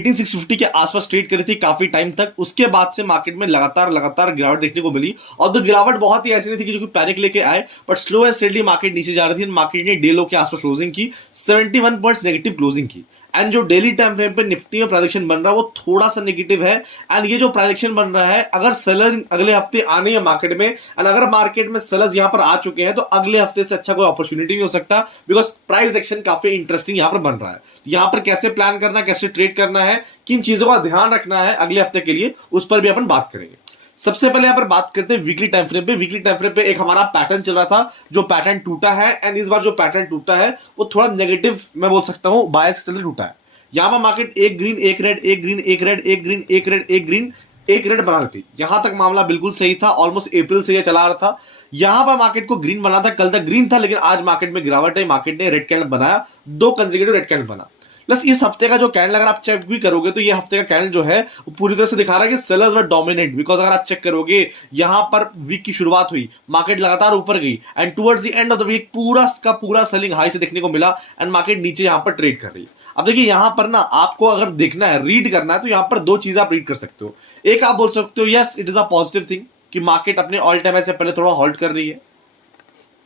18650 के आसपास ट्रेड करी थी काफी टाइम तक। उसके बाद से मार्केट में लगातार गिरावट देखने को मिली, और तो गिरावट बहुत ही ऐसी नहीं थी कि जो कि पैनिक लेके आए, but slow and steadily market नीचे जा रही थी। मार्केट ने डे लो के आसपास क्लोजिंग की, 71 पॉइंट्स नेगेटिव क्लोजिंग की। एंड जो डेली टाइम फ्रेम पे निफ्टी में प्रेडिक्शन बन रहा है वो थोड़ा सा नेगेटिव है। एंड ये जो प्रेडिक्शन बन रहा है, अगर सेलर अगले हफ्ते आने हैं मार्केट में, एंड अगर मार्केट में सेलर्स यहां पर आ चुके हैं, तो अगले हफ्ते से अच्छा कोई अपॉर्चुनिटी नहीं हो सकता, बिकॉज प्राइस एक्शन काफी इंटरेस्टिंग यहां पर बन रहा है। यहां पर कैसे प्लान करना है, कैसे ट्रेड करना है, किन चीजों का ध्यान रखना है अगले हफ्ते के लिए, उस पर भी अपन बात करेंगे। सबसे पहले यहां पर बात करते हैं वीकली टाइम फ्रेम पे। वीकली टाइम फ्रेम पे एक हमारा पैटर्न चल रहा था, जो पैटर्न टूटा है। एंड इस बार जो पैटर्न टूटा है वो थोड़ा नेगेटिव, मैं बोल सकता हूं, बायस चलते टूटा है। यहां पर मार्केट एक ग्रीन एक रेड, एक ग्रीन एक रेड, एक ग्रीन एक रेड, एक ग्रीन एक रेड बना रही थी। यहां तक मामला बिल्कुल सही था, ऑलमोस्ट अप्रैल से ये चला रहा था। यहां पर मार्केट को ग्रीन बना था, कल तक ग्रीन था, लेकिन आज मार्केट में गिरावट है। मार्केट ने रेड कैंडल बनाया, 2 कंसेक्यूटिव रेड कैंडल बना। प्लस इस हफ्ते का जो कैंडल अगर आप चेक भी करोगे, तो ये हफ्ते का कैंडल जो है वो पूरी तरह से दिखा रहा है कि सेलर्स वर डोमिनेट। बिकॉज अगर आप चेक करोगे, यहां पर वीक की शुरुआत हुई, मार्केट लगातार ऊपर गई, and towards the end of the week पूरा का पूरा सेलिंग हाई से देखने को मिला, एंड मार्केट नीचे यहां पर ट्रेड कर रही है। अब देखिए यहां पर ना, आपको अगर देखना है, रीड करना है, तो यहां पर 2 चीजें आप रीड कर सकते हो। एक, आप बोल सकते हो yes it is a positive thing कि मार्केट अपने ऑल टाइम हाई से पहले थोड़ा हॉल्ट कर रही है।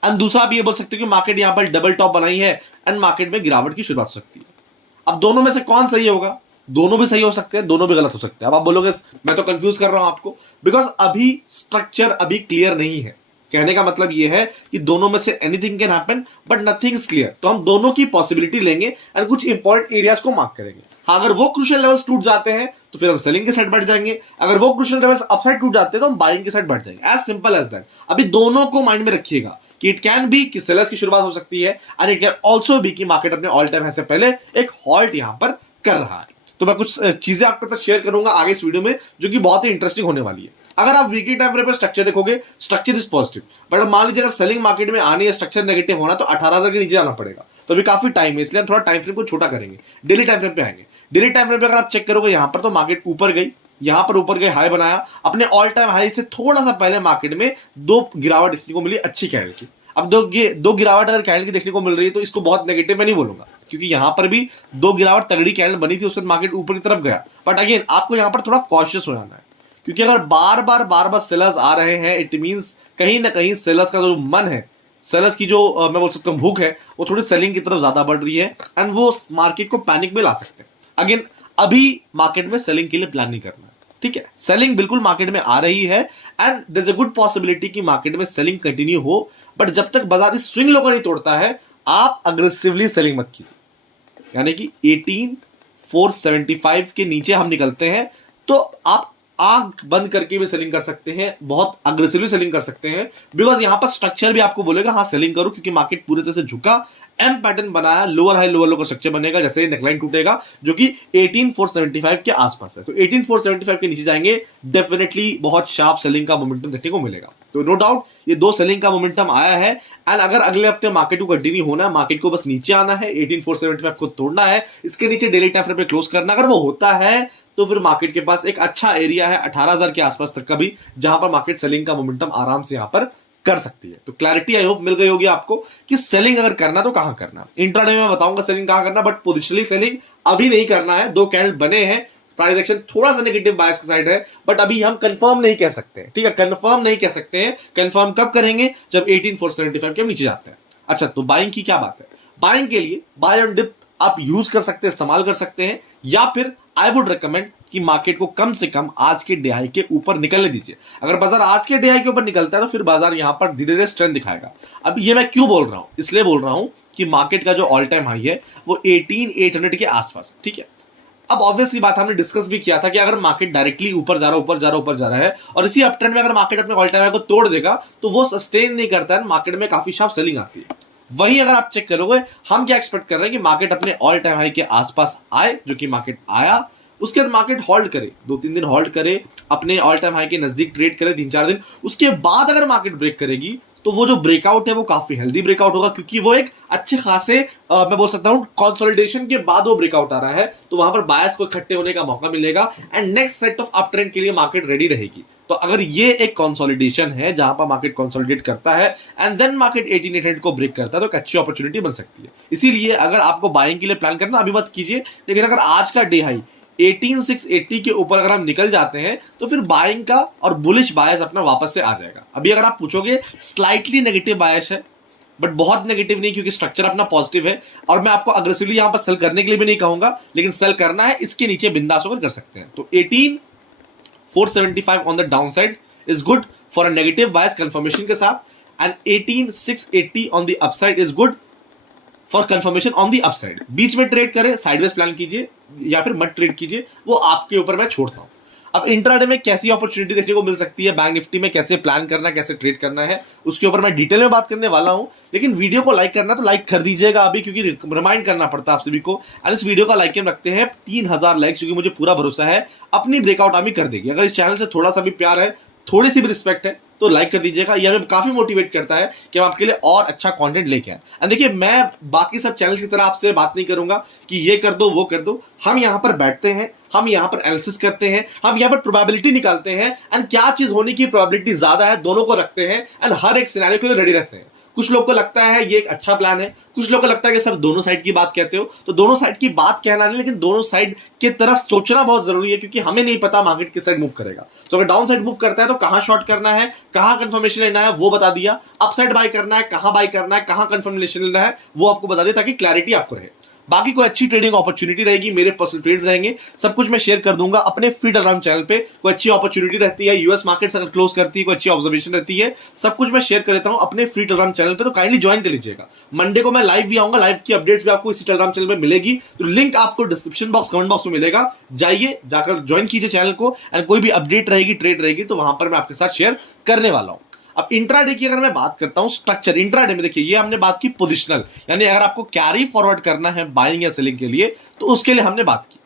एंड दूसरा आप ये बोल सकते हो कि मार्केट यहां पर डबल टॉप बनाई है, एंड मार्केट में गिरावट की शुरुआत हो सकती है। अब दोनों में से कौन सही होगा? दोनों भी सही हो सकते हैं, दोनों भी गलत हो सकते हैं। अब आप बोलोगे मैं तो कंफ्यूज कर रहा हूं आपको, बिकॉज अभी स्ट्रक्चर अभी क्लियर नहीं है। कहने का मतलब यह है कि दोनों में say anything can happen, but nothing is clear. तो हम दोनों की पॉसिबिलिटी लेंगे एंड कुछ इंपॉर्टेंट एरियाज को मार्क करेंगे। हाँ, अगर वो क्रूशियल लेवल्स टूट जाते हैं तो फिर हम सेलिंग के साइड बढ़ जाएंगे। अगर वो क्रूशियल लेवल्स अपसाइड टूट जाते हैं तो हम बाइंग के साइड बढ़ जाएंगे। As simple as that. अभी दोनों को माइंड में रखिएगा कि इट कैन बी कि सेलर्स की शुरुआत हो सकती है, and it can also be कि मार्केट अपने ऑल टाइम हाई से पहले एक हॉल्ट यहां पर कर रहा है। तो मैं कुछ चीजें आपके साथ शेयर करूंगा आगे इस वीडियो में, जो कि बहुत ही इंटरेस्टिंग होने वाली है। अगर आप वीकली टाइम फ्रेम पर स्ट्रक्चर देखोगे, स्ट्रक्चर इज पॉजिटिव, बट मान लीजिए अगर सेलिंग मार्केट में आनी है, स्ट्रक्चर नेगेटिव होना, तो 18,000 के नीचे आना पड़ेगा। तो अभी काफी टाइम है, इसलिए हम थोड़ा टाइम फ्रेम को छोटा करेंगे, डेली टाइम फ्रेम पे आएंगे। डेली टाइम फ्रेम पे अगर आप चेक करोगे, यहां पर तो मार्केट ऊपर गई, यहां पर ऊपर गए, हाई बनाया, अपने ऑल टाइम हाई से थोड़ा सा पहले मार्केट में 2 गिरावट देखने को मिली अच्छी कैंडल की। अब दो गिरावट अगर कैंडल की देखने को मिल रही है, तो इसको बहुत नेगेटिव मैं नहीं बोलूंगा, क्योंकि यहां पर भी 2 गिरावट तगड़ी कैंडल बनी थी, उसके बाद मार्केट ऊपर की तरफ गया। बट अगेन आपको यहां पर थोड़ा कॉशियस हो जाना है, क्योंकि अगर बार बार सेलर्स आ रहे हैं, इट मींस कहीं ना कहीं सेलर्स का जो मन है, सेलर्स की जो मैं बोल सकता हूं भूख है, वो थोड़ी सेलिंग की तरफ ज्यादा बढ़ रही है, एंड वो मार्केट को पैनिक में ला सकते हैं। अगेन अभी मार्केट में सेलिंग के लिए प्लान नहीं करना, ठीक है। सेलिंग बिल्कुल मार्केट में आ रही है, and there is a good possibility कि मार्केट में सेलिंग कंटिन्यू हो, बट जब तक बाजार इस स्विंग लो को नहीं तोड़ता है, आप अग्रेसिवली सेलिंग मत कीजिए। यानी कि 18,475 के नीचे हम निकलते हैं, तो आप आंख बंद करके भी सेलिंग कर सकते हैं, बहुत अग्रेसिवली सेलिंग कर सकते हैं, बिकॉज यहां पर स्ट्रक्चर भी आपको बोलेगा हाँ सेलिंग करो, क्योंकि मार्केट पूरी तरह से झुका, एम पैटर्न बनाया, लोअर हाई लोअर लो का स्ट्रक्चर बनेगा, जैसे नेकलाइन टूटेगा, जो कि 18,475 के आसपास है। तो 18,475 के नीचे जाएंगे, डेफिनेटली बहुत शार्प सेलिंग का मोमेंटम देखने को मिलेगा। तो नो डाउट ये 2 सेलिंग का मोमेंटम आया है, एंड अगर अगले हफ्ते मार्केट को कंटिन्यू होना है, मार्केट को बस नीचे आना है, 18,475 को तोड़ना है, इसके नीचे डेली टाइम फ्रेम पे क्लोज करना। अगर वो होता है तो फिर मार्केट के पास एक अच्छा एरिया है 18,000 के आसपास तक का भी, जहां पर मार्केट सेलिंग का मोमेंटम आराम से यहां पर कर सकती है। तो क्लैरिटी आई होप मिल गई होगी आपको कि सेलिंग अगर करना तो कहां करना। इंट्राडे में बताऊंगा सेलिंग कहां करना, बट पोजिशनली सेलिंग अभी नहीं करना है। 2 कैंडल बने हैं, प्राइस एक्शन थोड़ा सा नेगेटिव बायस की साइड है, बट अभी हम कंफर्म नहीं कह सकते, ठीक है। कंफर्म नहीं कह सकते हैं, कंफर्म कब करेंगे? जब 18,475 के नीचे जाते हैं। अच्छा, तो बाइंग की क्या बात है? बाइंग के लिए बाय ऑन डिप आप यूज कर सकते हैं, इस्तेमाल कर सकते हैं, या फिर आई वुड रिकमेंड कि मार्केट को कम से कम आज के डे हाई के ऊपर निकलने दीजिए। अगर बाजार आज के डे हाई के ऊपर निकलता है, तो फिर बाजार यहां पर धीरे धीरे स्ट्रेंथ दिखाएगा। अब ये मैं क्यों बोल रहा हूं? इसलिए बोल रहा हूं कि मार्केट का जो ऑल टाइम हाई है वो 18,800 के आसपास, ठीक है। अब ऑब्वियसली बात हमने डिस्कस भी किया था कि अगर मार्केट डायरेक्टली ऊपर जा रहा है, और इसी अप ट्रेंड में अगर मार्केट अपने ऑल टाइम हाई को तोड़ देगा, तो वो सस्टेन नहीं करता है, मार्केट में काफी शार्प सेलिंग आती है। वही अगर आप चेक करोगे, हम क्या एक्सपेक्ट कर रहे हैं कि मार्केट अपने ऑल टाइम हाई के आसपास आए, जो कि मार्केट आया, उसके बाद मार्केट होल्ड करे, 2-3 दिन होल्ड करे, अपने ऑल टाइम हाई के नजदीक ट्रेड करे 3-4 दिन, उसके बाद अगर मार्केट ब्रेक करेगी, तो वो जो ब्रेकआउट है वो काफी हेल्दी ब्रेकआउट होगा, क्योंकि वो एक अच्छे खासे मैं बोल सकता हूं कंसोलिडेशन के बाद वो ब्रेकआउट आ रहा है, तो वहां पर बायर्स को इकट्ठे होने का मौका मिलेगा, and next set of up trend के लिए मार्केट रेडी रहेगी। तो अगर ये एक कंसोलिडेशन है जहां पर मार्केट कंसोलिडेट करता है एंड देन मार्केट 18,800 को ब्रेक करता है, तो एक अच्छी अपॉर्चुनिटी बन सकती है। इसीलिए अगर आपको बाइंग के लिए प्लान करना, अभी मत कीजिए, लेकिन अगर आज का डे हाई 18680 के ऊपर अगर हम निकल जाते हैं तो फिर बाइंग का और बुलिश बायस अपना वापस से आ जाएगा। अभी अगर आप पूछोगे स्लाइटली नेगेटिव बायस है, बट बहुत नेगेटिव नहीं, क्योंकि स्ट्रक्चर अपना पॉजिटिव है और मैं आपको अग्रेसिवली यहां पर सेल करने के लिए भी नहीं कहूंगा, लेकिन सेल करना है इसके नीचे बिंदास होकर कर सकते हैं। तो 18475 on the downside is good for a negative bias confirmation के साथ, and 18680 on the upside is good for confirmation on the upside. बीच में ट्रेड करें, साइडवेज प्लान कीजिए या फिर मत ट्रेड कीजिए, वो आपके ऊपर मैं छोड़ता हूं। अब इंट्राडे में कैसी अपॉर्चुनिटी देखने को मिल सकती है, बैंक निफ्टी में कैसे प्लान करना है, कैसे ट्रेड करना है, उसके ऊपर मैं डिटेल में बात करने वाला हूं। लेकिन वीडियो को लाइक करना तो लाइक कर दीजिएगा अभी, क्योंकि रिमाइंड करना पड़ता है आप सभी को। एंड इस वीडियो का लाइक हम रखते हैं 3000 लाइक्स, क्योंकि मुझे पूरा भरोसा है अपनी ब्रेकआउट आर्मी कर देगी। अगर इस चैनल से थोड़ा सा भी प्यार है, थोड़ी सी भी रिस्पेक्ट है, तो लाइक कर दीजिएगा। यह हमें काफी मोटिवेट करता है कि हम आपके लिए और अच्छा कंटेंट लेके आए। एंड देखिए, मैं बाकी सब चैनल की तरह आपसे बात नहीं करूंगा कि ये कर दो वो कर दो। हम यहां पर बैठते हैं, हम यहां पर एनालिसिस करते हैं, हम यहां पर प्रोबेबिलिटी निकालते हैं, एंड क्या चीज होने की प्रोबेबिलिटी ज्यादा है दोनों को रखते हैं, एंड हर एक सिनेरियो के लिए रेडी रहते हैं। कुछ लोग को लगता है ये एक अच्छा प्लान है, कुछ लोग को लगता है कि सर दोनों साइड की बात कहते हो, तो दोनों साइड की बात कहना नहीं, लेकिन दोनों साइड की तरफ सोचना बहुत जरूरी है, क्योंकि हमें नहीं पता मार्केट किस साइड मूव करेगा। तो अगर डाउन साइड मूव करता है तो कहां शॉर्ट करना है, कहां कंफर्मेशन लेना है वो बता दिया, अप साइड बाय करना है, कहां बाय करना है, कहां कंफर्मेशन लेना है वो आपको बता दिया, ताकि क्लैरिटी आपको रहे। बाकी कोई अच्छी ट्रेडिंग अपॉर्चुनिटी रहेगी, मेरे पर्सनल ट्रेड्स रहेंगे, सब कुछ मैं शेयर कर दूंगा अपने फ्री टेलीग्राम चैनल पे। कोई अच्छी अपॉर्चुनिटी रहती है, यूएस मार्केट्स अगर क्लोज करती है, कोई अच्छी ऑब्जर्वेशन रहती है, सब कुछ मैं शेयर कर देता हूं अपने फ्री टेलीग्राम चैनल पे, तो काइंडली ज्वाइन कर लीजिएगा। मंडे को मैं लाइव भी आऊंगा, लाइव की अपडेट्स भी आपको इसी टेलीग्राम चैनल पे मिलेगी, तो लिंक आपको डिस्क्रिप्शन बॉक्स कमेंट बॉक्स में मिलेगा, जाइए जाकर ज्वाइन कीजिए चैनल को। एंड कोई भी अपडेट रहेगी, ट्रेड रहेगी, तो वहां पर मैं आपके साथ शेयर करने वाला हूं। अब इंट्राडे की अगर मैं बात करता हूं स्ट्रक्चर, इंट्राडे में देखिए ये हमने बात की पोजिशनल, यानी अगर आपको कैरी फॉरवर्ड करना है बाइंग या सेलिंग के लिए, तो उसके लिए हमने बात की।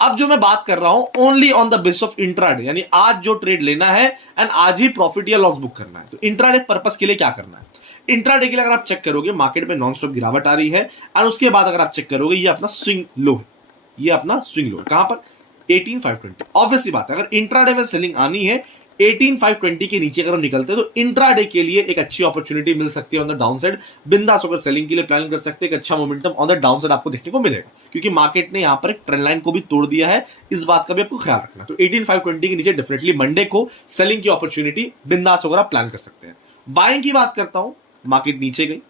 अब जो मैं बात कर रहा हूं only on the base of intraday, यानी आज जो ट्रेड लेना है एंड आज ही प्रॉफिट या लॉस बुक करना है। तो इंट्राडे पर्पस के लिए क्या करना है, इंट्राडे के लिए अगर आप चेक करोगे मार्केट में नॉन स्टॉप गिरावट आ रही है, और उसके बाद अगर आप चेक करोगे ये अपना स्विंग लो है, ये अपना स्विंग लो है कहां पर 18520। ऑब्वियसली बात है, अगर इंट्राडे में सेलिंग आनी है 18520 के नीचे अगर हम निकलते हैं, तो इंट्राडे के लिए एक अच्छी अपॉर्चुनिटी मिल सकती है ऑन द डाउन साइड। बिंदास होकर सेलिंग के लिए प्लान कर सकते हैं, एक अच्छा momentum on the down side आपको देखने को मिलेगा, क्योंकि मार्केट ने यहां पर एक ट्रेंड लाइन को भी तोड़ दिया है, इस बात का भी आपको ख्याल रखना। तो 18520 के नीचे डेफिनेटली मंडे को सेलिंग की अपॉर्चुनिटी बिंदास होकर आप प्लान कर सकते हैं। बाइंग की बात करता हूं, मार्केट नीचे गई,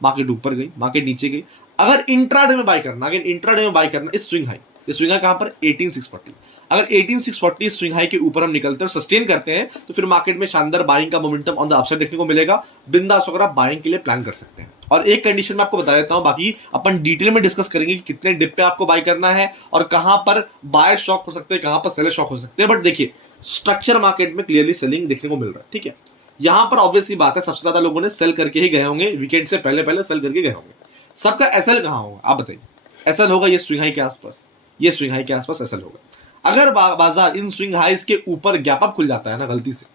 मार्केट ऊपर गई, मार्केट नीचे गई, अगर इंट्राडे में बाय करना, अगर इंट्राडे में बाय करना इस स्विंग हाई, ये स्विंग हाई कहां पर 18640, अगर 18640 स्विंग हाई के ऊपर हम निकलते हैं और सस्टेन करते हैं, तो फिर मार्केट में शानदार बाइंग का मोमेंटम ऑन द अपसाइड देखने को मिलेगा। बिंदास होकर आप बाइंग के लिए प्लान कर सकते हैं। और एक कंडीशन मैं आपको बता देता हूं, बाकी अपन डिटेल में डिस्कस करेंगे कि कितने डिप पे आपको बाय करना है और कहां पर बायर शॉक हो सकते हैं, कहां पर सेलर शॉक हो सकते हैं। बट देखिए, स्ट्रक्चर मार्केट में क्लियरली सेलिंग देखने को मिल रहा है, ठीक है। यहां पर ऑब्वियसली बात है, सबसे ज्यादा लोगों ने सेल करके ही गए होंगे, वीकेंड से पहले पहले सेल करके गए होंगे। सबका एसएल कहां होगा आप बताइए, एसएल होगा ये स्विंग हाई के आसपास, ये स्विंग हाई के आसपास एसएल होगा। अगर बाजार इन स्विंग हाइज के ऊपर गैप अप खुल जाता है ना, गलती से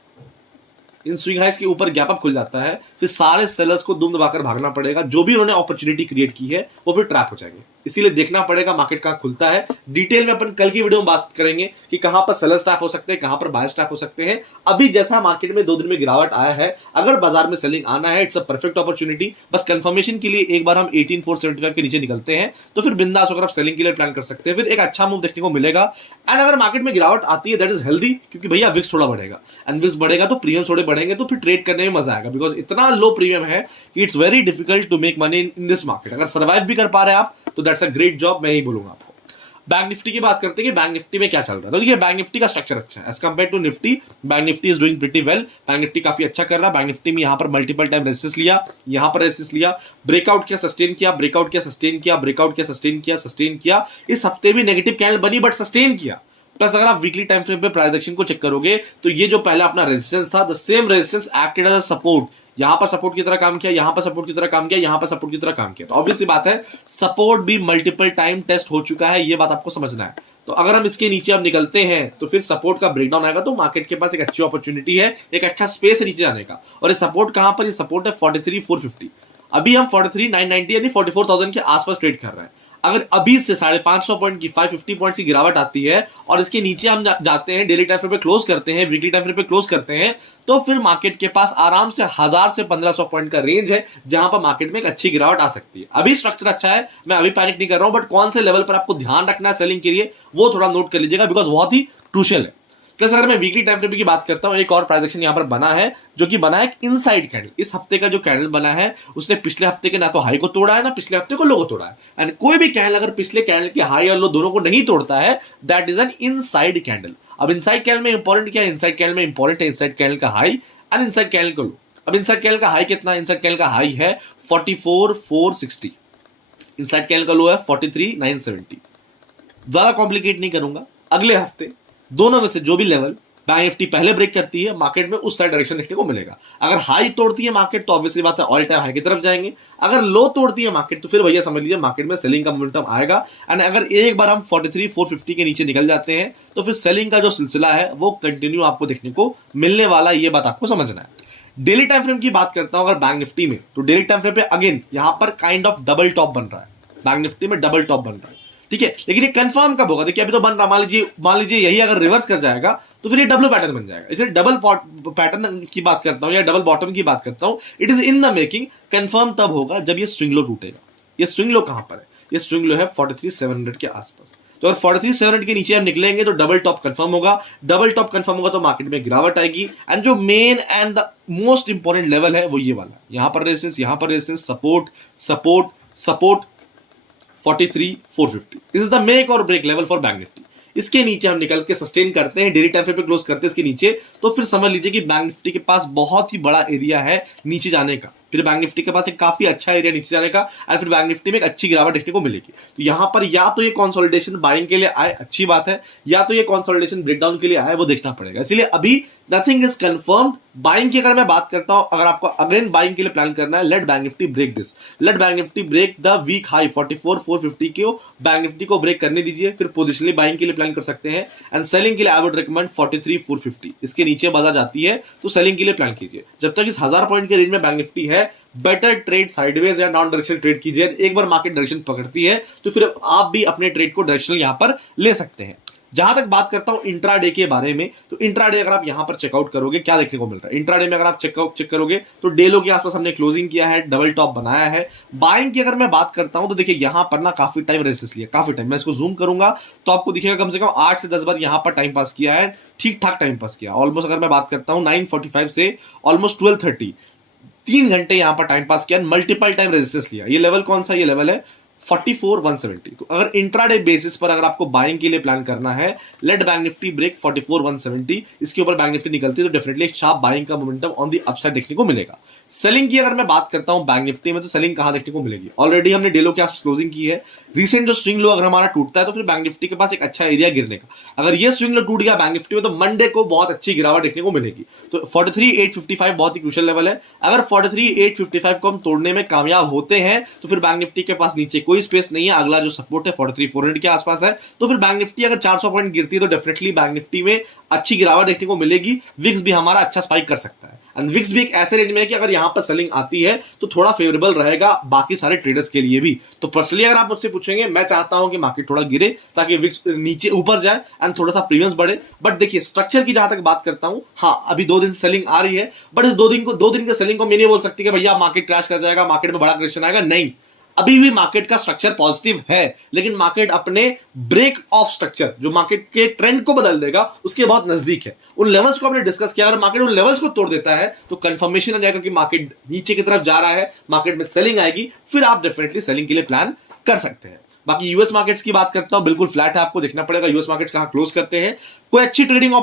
इन स्विंग हाइज के ऊपर गैप अप खुल जाता है, फिर सारे सेलर्स को दुम दबाकर भागना पड़ेगा, जो भी उन्होंने अपॉर्चुनिटी क्रिएट की है वो फिर ट्रैप हो जाएंगे। इसीलिए देखना पड़ेगा मार्केट कहां खुलता है। डिटेल में अपन कल की वीडियो में बात करेंगे कि कहां पर सेलर्स ट्रैप हो सकते हैं, कहां पर बायर्स ट्रैप हो सकते हैं। अभी जैसा मार्केट में 2 दिन में गिरावट आया है, अगर बाजार में सेलिंग आना है, इट्स अ परफेक्ट अपॉर्चुनिटी। बस कंफर्मेशन के लिए एक बार हम 18475 के नीचे निकलते हैं, तो फिर बिंदास होकर आप सेलिंग के लिए प्लान कर सकते हैं, फिर एक अच्छा मूव देखने को मिलेगा। एंड अगर मार्केट में गिरावट आती है दैट इज हेल्दी, क्योंकि भैया विक्स थोड़ा बढ़ेगा, एंड विक्स बढ़ेगा तो प्रीमियम थोड़े बढ़ेंगे, तो फिर ट्रेड करने में मजा आएगा, बिकॉज इतना लो प्रीमियम है कि it's very difficult to make money in this market. अगर सर्वाइव भी कर पा रहे हैं आप तो दैट्स अ ग्रेट जॉब, मैं ही बोलूंगा आपको। बैंक निफ्टी की बात करते हैं कि बैंक निफ्टी में क्या चल रहा है, तो देखिए बैंक निफ्टी का स्ट्रक्चर अच्छा है as compare to Nifty. Bank Nifty is doing pretty well, Bank Nifty काफी अच्छा कर रहा है। बैंक निफ्टी में यहां पर मल्टीपल टाइम रेजिस्टेंस लिया, यहां पर रेजिस्टेंस लिया, ब्रेकआउट किया, सस्टेन किया, ब्रेकआउट किया, सस्टेन किया, ब्रेकआउट किया, सस्टेन किया, सस्टेन किया। इस हफ्ते भी नेगेटिव कैंडल बनी बट सस्टेन किया। प्लस अगर आप वीकली टाइम फ्रेम पे प्राइस एक्शन को चेक करोगे, तो ये जो पहला अपना रेजिस्टेंस था, the same resistance acted as a support, यहां पर सपोर्ट की तरह काम किया, यहां पर सपोर्ट की तरह काम किया, यहां पर सपोर्ट की तरह काम किया। तो ऑब्वियसली बात है, सपोर्ट भी मल्टीपल टाइम टेस्ट हो चुका है, ये बात आपको समझना है। तो अगर हम इसके नीचे अब निकलते हैं तो फिर सपोर्ट का ब्रेकडाउन आएगा, तो मार्केट के पास एक अच्छी अपॉर्चुनिटी है, एक अच्छा स्पेस है नीचे जाने का। और ये सपोर्ट कहां पर, ये सपोर्ट है 43450। अभी हम 43990 यानी 44000 के आसपास ट्रेड कर रहे हैं। अगर अभी से 550 पॉइंट की 550 पॉइंट की गिरावट आती है और इसके नीचे हम जाते हैं, डेली टाइम फ्रेम पे क्लोज करते हैं, वीकली टाइम फ्रेम पे क्लोज करते हैं, तो फिर मार्केट के पास आराम से 1000 से 1500 पॉइंट का रेंज है जहां पर मार्केट में एक अच्छी गिरावट आ सकती है। अभी स्ट्रक्चर अच्छा है, मैं अभी पैनिक नहीं कर रहा हूं, बट कौन से लेवल पर आपको ध्यान रखना है सेलिंग के लिए वो थोड़ा नोट कर लीजिएगा, बिकॉज बहुत ही क्रूशियल है। कैसे अगर मैं वीकली टाइम फ्रेम की बात करता हूं, एक और प्राइस एक्शन यहां पर बना है जो कि बना है इनसाइड कैंडल। इस हफ्ते का जो कैंडल बना है उसने पिछले हफ्ते के ना तो हाई को तोड़ा है ना पिछले हफ्ते को लो को तोड़ा है। एंड कोई भी कैंडल अगर पिछले कैंडल के हाई और लो दोनों को नहीं तोड़ता है, that is an inside candle. अब इनसाइड कैंडल में इंपॉर्टेंट क्या है? इनसाइड कैंडल में इंपॉर्टेंट है इनसाइड कैंडल का हाई एंड इनसाइड कैंडल का लो। अब इनसाइड कैंडल का हाई कितना है? इनसाइड कैंडल का हाई है 44,460, इनसाइड कैंडल का लो है 43,970। ज्यादा कॉम्प्लिकेट नहीं करूंगा, अगले हफ्ते दोनों में से जो भी लेवल बैंक निफ्टी पहले ब्रेक करती है, मार्केट में उस साइड डायरेक्शन देखने को मिलेगा। अगर हाई तोड़ती है मार्केट तो ऑब्वियसली बात है ऑल टाइम हाई की तरफ जाएंगे। अगर लो तोड़ती है मार्केट तो फिर भैया समझ लीजिए मार्केट में सेलिंग का मोमेंटम आएगा। एंड अगर एक बार हम 43,450 के नीचे निकल जाते हैं तो फिर सेलिंग का जो सिलसिला है वो कंटिन्यू आपको देखने को मिलने वाला, ये बात आपको समझना है। डेली टाइम फ्रेम की बात करता हूं अगर बैंक निफ्टी में, तो डेली टाइम फ्रेम पे अगेन यहां पर काइंड ऑफ डबल टॉप बन रहा है, बैंक निफ्टी में डबल टॉप बन रहा है, ठीक है। लेकिन ये कंफर्म कब होगा? देखिए अभी तो बन रहा, मान लीजिए यही अगर रिवर्स कर जाएगा तो फिर ये डबल पैटर्न बन जाएगा। इसलिए डबल पैटर्न की बात करता हूं या डबल बॉटम की बात करता हूं, it is in the making. Confirm तब होगा जब ये स्विंग लो टूटेगा। ये स्विंग लो कहां पर है? ये स्विंग लो है 43,700 के आसपास। तो अगर 43,700 के नीचे हम निकलेंगे तो डबल टॉप कंफर्म होगा। डबल टॉप कंफर्म होगा तो मार्केट में गिरावट आएगी। एंड जो main and the most important level है वो ये वाला, यहां पर रेजिस्टेंस, यहां पर resistance, support support support 43,450। This is the make और break level for bank Nifty. इसके नीचे हम निकल के सस्टेन करते हैं, डेली टाइम फ्रेम पे क्लोज करते हैं इसके नीचे, तो फिर समझ लीजिए कि बैंक निफ्टी के पास बहुत ही बड़ा एरिया है नीचे जाने का। फिर बैंक निफ्टी के पास एक काफी अच्छा एरिया नीचे जाने का और फिर बैंक निफ्टी में एक अच्छी गिरावट देखने को मिलेगी। तो यहां पर या तो ये कंसोलिडेशन बाइंग के लिए आए, अच्छी बात है, या तो ये कंसोलिडेशन ब्रेकडाउन के लिए आए, वो देखना पड़ेगा। इसलिए अभी नथिंग इज कंफर्म्ड। बाइंग की अगर मैं बात करता हूं, अगर आपको अगेन बाइंग के लिए प्लान करना है, let Bank Nifty break this, let Bank Nifty break the week high 44,450 को, बैंक निफ्टी को ब्रेक करने दीजिए, फिर पोजिशनली बाइंग के लिए प्लान कर सकते हैं। एंड सेलिंग के लिए आई वुड रिकमेंड 43,450। इसके नीचे बाजार जाती है तो सेलिंग के लिए प्लान कीजिए। जब तक इस 1000 पॉइंट के रेंज में बैंक निफ्टी है, बेटर ट्रेड साइडवेज या नॉन डायरेक्शनल ट्रेड कीजिए। एक बार मार्केट डायरेक्शन पकड़ती है तो फिर आप भी अपने ट्रेड को डायरेक्शनल यहां पर ले सकते हैं। जहां तक बात करता हूं इंट्राडे के बारे में, तो इंट्राडे अगर आप यहां पर चेकआउट करोगे क्या देखने को मिल रहा है? इंट्राडे में अगर आप चेक करोगे तो डे लो के आसपास हमने क्लोजिंग किया है, डबल टॉप बनाया है। बाइंग की अगर मैं बात करता हूं तो देखिए यहां पर ना काफी टाइम रेजिस्टेंस लिया, काफी टाइम। मैं इसको जूम करूंगा तो आपको दिखेगा कम से कम 8 से 10 बार यहां पर टाइम पास किया है, ठीक ठाक टाइम पास किया। ऑलमोस्ट अगर मैं बात करता हूं 9:45 से ऑलमोस्ट 12:30, 3 घंटे यहां पर टाइम पास किया, मल्टीपल टाइम रेजिस्टेंस लिया। ये लेवल कौन सा? ये लेवल है 44,170। तो अगर इंट्राडे बेसिस पर अगर आपको बाइंग के लिए प्लान करना है, लेट बैंक निफ्टी ब्रेक 44,170, इसके ऊपर बैंक निफ्टी निकलती है तो डेफिनेटली एक शार्प बाइंग का मोमेंटम ऑन दी अपसाइड देखने को मिलेगा। सेलिंग की अगर मैं बात करता हूं बैंक निफ्टी में, तो सेलिंग कहां देखने को मिलेगी? ऑलरेडी हमने डे लो के आसपास क्लोजिंग की है। रिसेंट जो स्विंग लो अगर हमारा टूटता है तो फिर बैंक निफ्टी के पास एक अच्छा एरिया गिरने का। अगर ये स्विंग लो टूट गया बैंक निफ्टी में तो मंडे को बहुत अच्छी गिरावट देखने को मिलेगी। तो 43,855 बहुत ही क्रूशियल लेवल है। अगर 43,855 को हम तोड़ने में कामयाब होते हैं तो फिर बैंक निफ्टी के पास नीचे कोई स्पेस नहीं है। अगला जो सपोर्ट है 43,400 के आसपास है। तो फिर बैंक निफ्टी अगर 400 पॉइंट गिरती है तो डेफिनेटली बैंक निफ्टी में अच्छी गिरावट देखने को मिलेगी। विक्स भी हमारा अच्छा स्पाइक कर सकता है। एंड विक्स भी एक ऐसे रेंज में है कि अगर यहां पर सेलिंग आती है तो थोड़ा फेवरेबल रहेगा बाकी सारे ट्रेडर्स के लिए भी। तो पर्सनली अगर आप मुझसे पूछेंगे, मैं चाहता हूं कि मार्केट थोड़ा गिरे ताकि विक्स नीचे ऊपर जाए एंड थोड़ा सा प्रीमियम्स बढ़े। बट देखिए स्ट्रक्चर की जहां तक बात करता हूं, हाँ अभी 2 दिन से सेलिंग आ रही है, बट इस 2 दिन के सेलिंग को मैं नहीं बोल सकती कि भैया मार्केट क्रैश कर जाएगा, मार्केट में बड़ा करेक्शन आएगा। नहीं, अभी भी मार्केट का स्ट्रक्चर पॉजिटिव है, लेकिन मार्केट अपने ब्रेक ऑफ स्ट्रक्चर जो मार्केट के ट्रेंड को बदल देगा उसके बहुत नजदीक है। उन लेवल्स को हमने डिस्कस किया, अगर मार्केट उन लेवल्स को तोड़ देता है तो कंफर्मेशन आ जाएगा कि मार्केट नीचे की तरफ जा रहा है, मार्केट में सेलिंग आएगी, फिर आप डेफिनेटली सेलिंग के लिए प्लान कर सकते हैं। बाकी यूएस मार्केट्स की बात करता हूं, बिल्कुल फ्लैट है, आपको देखना पड़ेगा यूएस मार्केट्स कहां क्लोज करते हैं। कोई अच्छी ट्रेडिंग